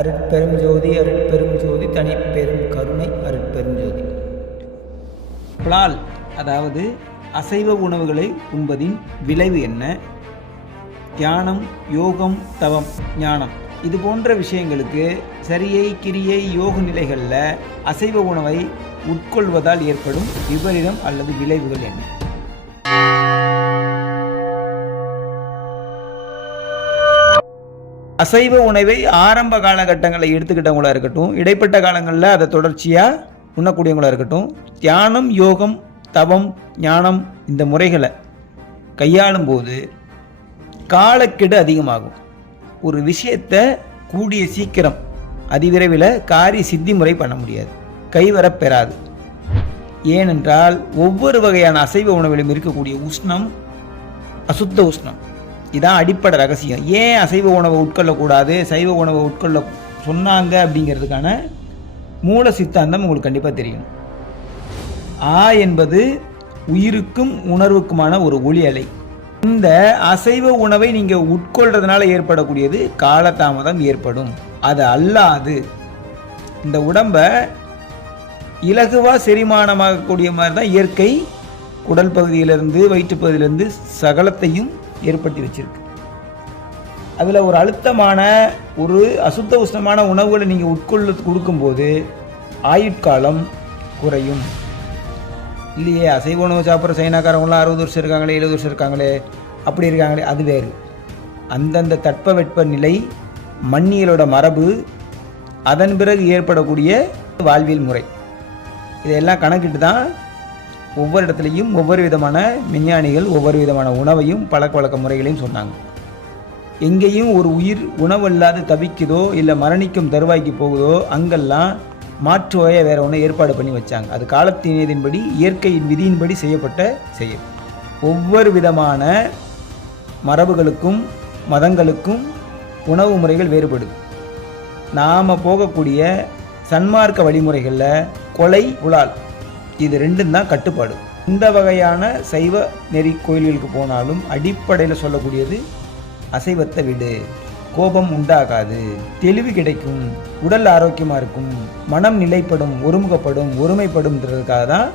அருட்பெரும் ஜோதி அருட்பெரும் ஜோதி தனிப்பெரும் கருணை அருட்பெரும் ஜோதி. புலால் அதாவது அசைவ உணவுகளை உண்பதின் விளைவு என்ன? தியானம், யோகம், தவம், ஞானம் இது போன்ற விஷயங்களுக்கு சரியை கிரியை யோக நிலைகளில் அசைவ உணவை உட்கொள்வதால் ஏற்படும் விபரீதம் அல்லது விளைவுகள் என்ன? அசைவ உணவை ஆரம்ப காலகட்டங்களில் எடுத்துக்கிட்டவங்களா இருக்கட்டும், இடைப்பட்ட காலங்களில் அதை தொடர்ச்சியாக உண்ணக்கூடியவங்களாக இருக்கட்டும், தியானம், யோகம், தவம், ஞானம் இந்த முறைகளை கையாளும் போது காலக்கெடு அதிகமாகும். ஒரு விஷயத்தை கூடிய சீக்கிரம் அதிவிரைவில் காரிய சித்தி முறை பண்ண முடியாது, கைவரப்பெறாது. ஏனென்றால் ஒவ்வொரு வகையான அசைவ உணவிலும் இருக்கக்கூடிய உஷ்ணம் அசுத்த உஷ்ணம். இதான் அடிப்படை ரகசியம். ஏன் அசைவ உணவை உட்கொள்ளக்கூடாது, சைவ உணவை உட்கொள்ள சொன்னாங்க அப்படிங்கிறதுக்கான மூல சித்தாந்தம் உங்களுக்கு கண்டிப்பாக தெரியும். ஆ என்பது உயிருக்கும் உணர்வுக்குமான ஒரு ஒளி அலை. இந்த அசைவ உணவை நீங்கள் உட்கொள்றதுனால ஏற்படக்கூடியது காலதாமதம் ஏற்படும். அது அல்லாது இந்த உடம்பை இலகுவாக செரிமானமாகக்கூடிய மாதிரி தான் இயற்கை குடல் பகுதியிலிருந்து வயிற்று பகுதியிலிருந்து சகலத்தையும் ஏற்படுத்தி வச்சிருக்கு. அதில் ஒரு அழுத்தமான ஒரு அசுத்த உஷ்ணமான உணவுகளை நீங்கள் கொடுக்கும்போது ஆயுட்காலம் குறையும். இல்லையே, அசைவ உணவு சாப்பிட்ற சைனாக்காரவங்களாம் 60 வருஷம் இருக்காங்களே, 70 வருஷம் இருக்காங்களே, அப்படி இருக்காங்களே, அது வேறு. அந்தந்த தட்பவெட்ப நிலை, மண்ணியலோட மரபு, அதன் பிறகு ஏற்படக்கூடிய வாழ்வியல் முறை, இதையெல்லாம் கணக்கிட்டு தான் ஒவ்வொரு இடத்துலையும் ஒவ்வொரு விதமான விஞ்ஞானிகள் ஒவ்வொரு விதமான உணவையும் பழக்க வழக்க முறைகளையும் சொன்னாங்க. எங்கேயும் ஒரு உயிர் உணவல்லாது தவிக்குதோ இல்லை மரணிக்கும் தருவாய்க்கு போகுதோ அங்கெல்லாம் மாற்று வகையை வேற ஒன்று ஏற்பாடு பண்ணி வச்சாங்க. அது காலத்தினதின்படி இயற்கையின் விதியின்படி செய்யப்பட்ட செயல். ஒவ்வொரு விதமான மரபுகளுக்கும் மதங்களுக்கும் உணவு முறைகள் வேறுபடுது. நாம் போகக்கூடிய சன்மார்க்க வழிமுறைகளில் கொலை, புலால் இது ரெண்டும் தான் கட்டுப்பாடு. இந்த வகையான சைவ நெறி கோயில்களுக்கு போனாலும் அடிப்படையில் சொல்லக்கூடியது அசைவத்தை விடு, கோபம் உண்டாகாது, தெளிவு கிடைக்கும், உடல் ஆரோக்கியமாக இருக்கும், மனம் நிலைப்படும், ஒருமுகப்படும், ஒருமைப்படும்ன்றதுக்காக தான்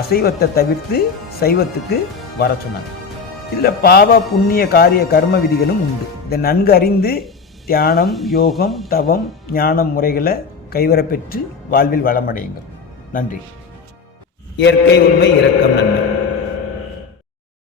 அசைவத்தை தவிர்த்து சைவத்துக்கு வர சொன்னாங்க. இதில் பாவ புண்ணிய காரிய கர்ம விதிகளும் உண்டு. இதை நன்கு அறிந்து தியானம், யோகம், தவம், ஞானம் முறைகளை கைவரப்பெற்று வாழ்வில் வளமடையுங்கள். நன்றி. இயற்கை உண்மை, இரக்கம், நன்மை.